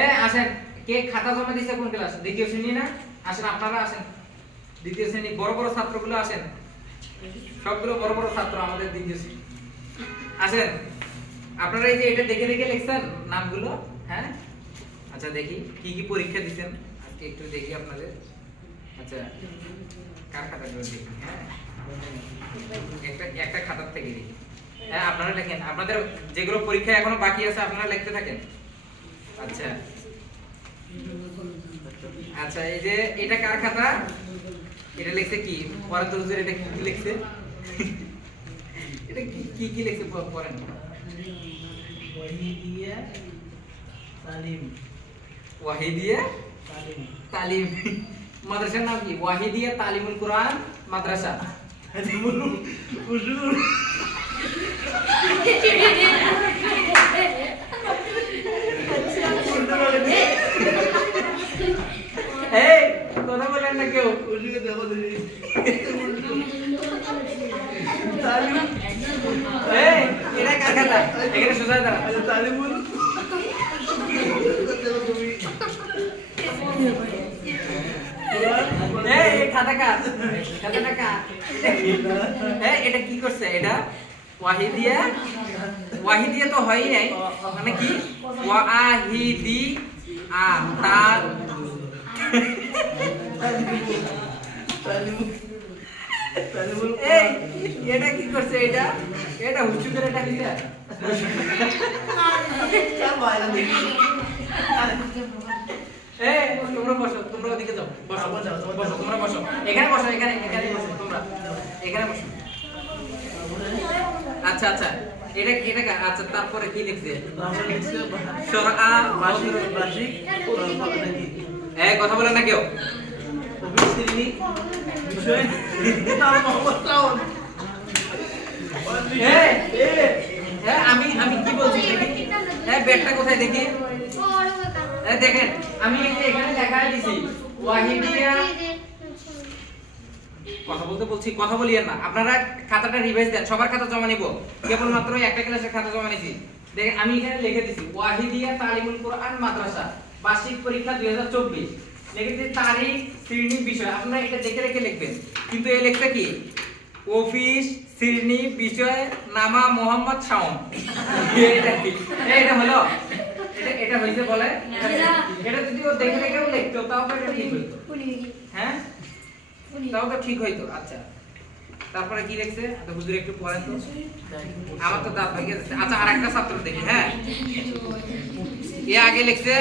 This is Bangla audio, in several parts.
এ, আসেন। কে খাতা জমা কোন ক্লাস? দ্বিতীয় শ্রেণি না? আসেন, আপনারা আসেন। দ্বিতীয় শ্রেণি, বড় বড় ছাত্রগুলো আসেন। সবগুলো বড় বড় ছাত্র আমাদের দ্বিতীয় শ্রেণি। আপনারা এই যে এটা দেখে দেখে লিখছেন নামগুলো? হ্যাঁ? আচ্ছা দেখি, কি কি পরীক্ষা দিচ্ছেন আজকে একটু দেখি আপনাদের। আচ্ছা কার খাতাগুলো দেখি? হ্যাঁ? একটা একটা খাতার থেকে দেখি। হ্যাঁ আপনারা লেখেন। আপনাদের যেগুলো পরীক্ষা এখনও বাকি আছে, আপনারা লিখতে থাকেন। আচ্ছা। আচ্ছা এই যে এটা কার খাতা? এটা লিখছে কি? পরে তো হুজুর এটা কি কি লিখছে? এটা কি কি কি লিখছে পড়েন ওয়াহিদিয়া তালিম। ওয়াহিদিয়া তালিম। তালিম। মাদ্রাসার নাম কি? ওয়াহিদিয়া তালিমুল কোরআন মাদ্রাসা। হুজুর এই কথা বলেন না কেউ হুজুরকে দেখো দেখি তালিম এই এটা কার খাতা এখানে সোজা দাঁড়া আচ্ছা তালিমুল দেখো তুমি এই এই খাতা কার খাতাটা কার এই এটা কি করছে এটা ওয়াহিদিয়া ওয়াহিদিয়া তো হয়ই নাই মানে কি ওয়াহিদি আ তা এটা কি করছে এটা এটা হুচু করে এটা তোমরা বসো তোমরা ওদিকে যাও বসো বসো তোমরা বসো এখানে বসো এখানে এখানে বসো তোমরা এখানে বসো আচ্ছা আচ্ছা এটা এটা কা- আচ্ছা তারপরে কি লিখছে এই, কথা বলেন না কেউ? এই, আমি আমি কি বলছি এই ব্যাগটা কোথায় দেখি এই দেখেন আমি এখানে লেখা দিছি ওয়াহিদিয়া কথা বলতে বলছি কথা বলিয়েন না আপনারা খাতাটা রিভাইজ দেন সবার খাতা জমা নিব কেবলমাত্র একটা ক্লাসের খাতা জমা নিছি দেখেন আমি এখানে লিখে দিছি ওয়াহিদিয়া তালিমুল কোরআন মাদ্রাসা। বার্ষিক পরীক্ষা 2024 লিখে দিছি তারিখ শ্রেণি বিষয় আপনারা এটা দেখে রেখে লিখবেন। কিন্তু এই লেখটা কি? অফিস শ্রেণি বিষয় নামা মোহাম্মদ শাওন। এটা কি? এটা হলো? এটা এটা হইছে বলে? এটা যদি ও দেখে রেখেও লিখতো তাও তো এটা ঠিক হইতো। হ্যাঁ? তাও তো ঠিক হইতো আচ্ছা। তারপরে কি লিখছে? তো হুজুর একটু পড়েন তো। আমার তো দাঁত ভেঙে যাচ্ছে। আচ্ছা আরেকটা ছাত্র দেখি হ্যাঁ? এ আগে লিখছে?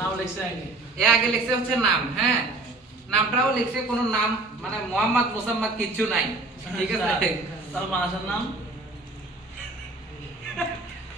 নাম লিখছে আগে। এ আগে লিখছে হচ্ছে নাম হ্যাঁ? নামটাও লিখছে কোনো নাম মানে মোহাম্মদ মুসাম্মদ কিচ্ছু নাই। ঠিক আছে? তার মাসার নাম?